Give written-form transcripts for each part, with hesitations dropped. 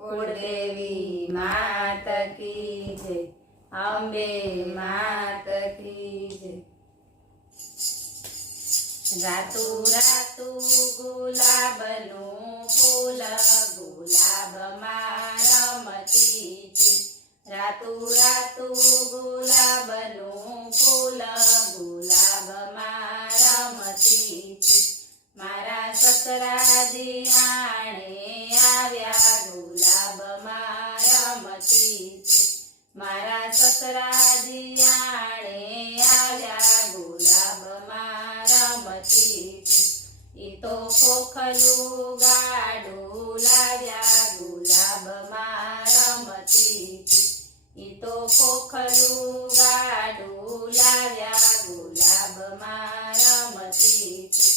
कुलदेवी मात की जय, अंबे मात की जय। रातू रातू गुलाबનું ફૂલ ગુલાબમાં રમતી છે। રાતू રાતू ગુલાબનું ફૂલ ગુલાબમાં રમતી છે। મારા સસરાજી આણે આવ્યા ગુલાબમાં રમતી છે। મારા સસરાજી આણે આવ્યા ગુલાબમાં રમતી છે। ઈ તો ખોખલું ગાડું લાવ્યા ગુલાબમાં રમતી છે। ઈ તો ખોખલું ગાડું લાવ્યા ગુલાબમાં રમતી છે।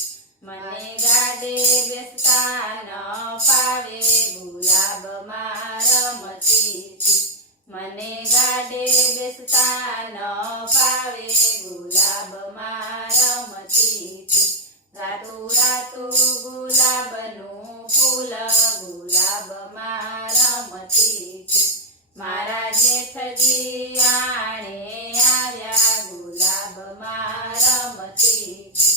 મને ગાડે બેસતા ન ફાવે ગુલાબમાં રમતી છે। મને ગાડે બેસતા ન ફાવે ગુલાબમાં રમતી છે। રાતુ રાતુ ગુલાબનું ફૂલ ગુલાબમાં રમતી છે। મારા જેઠજી આણે આવ્યા ગુલાબમાં રમતી છે।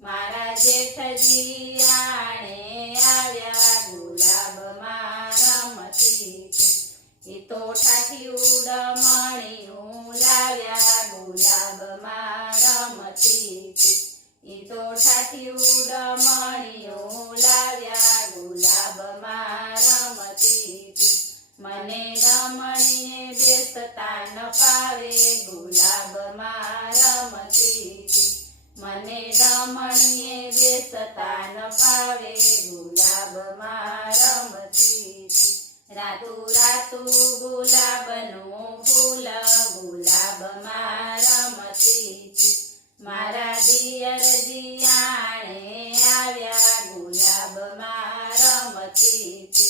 મારા જેઠજી આણે આવ્યા ગુલાબમાં રમતી છે। ઈ તો ઠાઠિયું ડમણીયું લાવ્યા ગુલાબમાં રમતી છે। ઈ તો ઠાઠિયું ડમણીયું લાવ્યા ગુલાબમાં રમતી છે। મને ડમણીએ બેસતા ન ફાવે ગુલાબમાં રમતી છે। મને ડમણીએ બેસતા ન ફાવે ગુલાબમાં રમતી છે। રાતુ રાતુ ગુલાબનું ફૂલ ગુલાબમાં રમતી છે। મારા દિયરજી આણે આવ્યા ગુલાબમાં રમતી છે।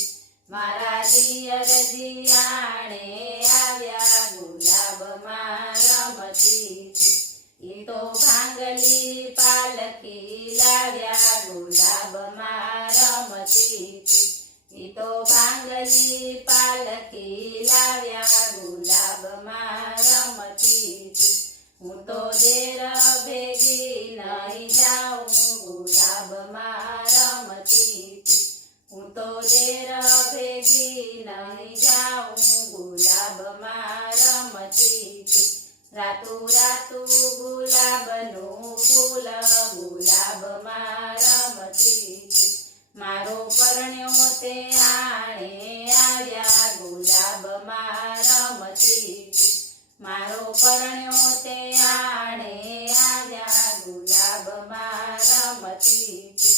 મારા દિયરજી આણે આવ્યા ગુલાબમાં રમતી છે। ઈ તો ભાંગલી પાલકી લાવ્યા ગુલાબમાં રમતી છે। ઈ તો ભાંગલી પાલકી લાવ્યા ગુલાબમાં રમતી છે। હું તો દેર ભેગી નહીં જાઉં ગુલાબમાં રમતી છે। હું તો દેર ભેગી નહીં જાઉં ગુલાબમાં રમતી છે। રાતુ રાતુ ગુલાબનું ફૂલ ગુલાબમાં રમતી છે। મારો પરણ્યો તે આણે આવ્યા ગુલાબમાં રમતી છે। મારો પરણ્યો તે આણે આવ્યા ગુલાબમાં રમતી છે।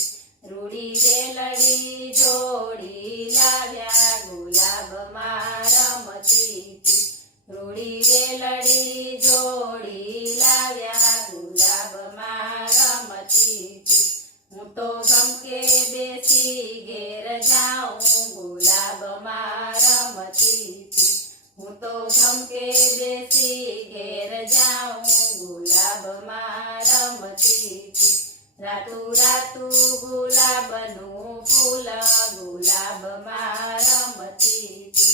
રૂડી વેલડી જોડી લાવ્યા ગુલાબમાં રમતી છે। રૂડી વેલડી જોડી લાવ્યા ગુલાબમાં રમતી છે। હું તો ગમકે બેસી ઘેર જાઉં ગુલાબમાં રમતી છે। હું તો ગમકે બેસી ઘેર જાઉં ગુલાબમાં રમતી છે। રાતુ રાતુ ગુલાબનું ફૂલ ગુલાબમાં રમતી છે।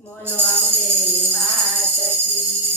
બોલો અંબે માત કી